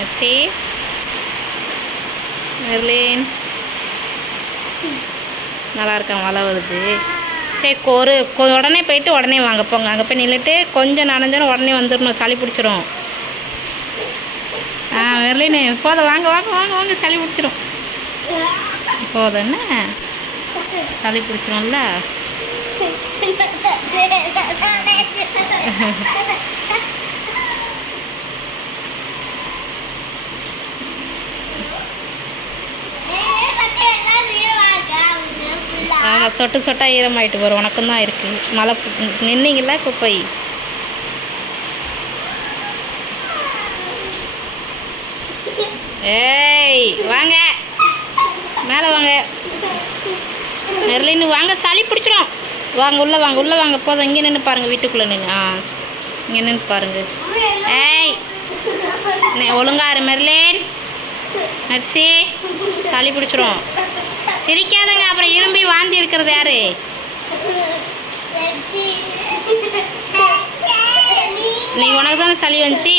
Mercy, Merlin நல்லா இருக்கான், மழை வருது. சரி உடனே போயிட்டு உடனே வாங்க போங்க. அங்கே போய் நின்றுட்டு கொஞ்சம் நனைஞ்சாலும் உடனே வந்துடணும், சளி பிடிச்சிரும். மெர்லின் போதும், வாங்க வாங்க வாங்க வாங்க, சளி பிடிச்சிரும். போதும் என்ன, சளி பிடிச்சிரும்ல. ஆமாம், சொட்டு சொட்டாக ஈரமாயிட்டு வரும். உனக்கும் தான் இருக்குது. மழை நின்னீங்களா இப்போ போய்? ஏய் வாங்க, மேலே வாங்க. மெர்லின் வாங்க, சளி பிடிச்சிடும். வாங்க உள்ளே வாங்க, உள்ளே வாங்க. போதும், இங்கே நின்று பாருங்கள், வீட்டுக்குள்ளே நின்று. இங்கே நின்று பாருங்கள். ஏய் ஒழுங்காரு மெர்லின். மெர்சி, சளி பிடிச்சிரும். சிரிக்காதங்க, அப்புறம் இரும்பி வாந்தி எடுக்கிறது யாரு? நீ உனக்கு தானே சளி வந்துச்சு.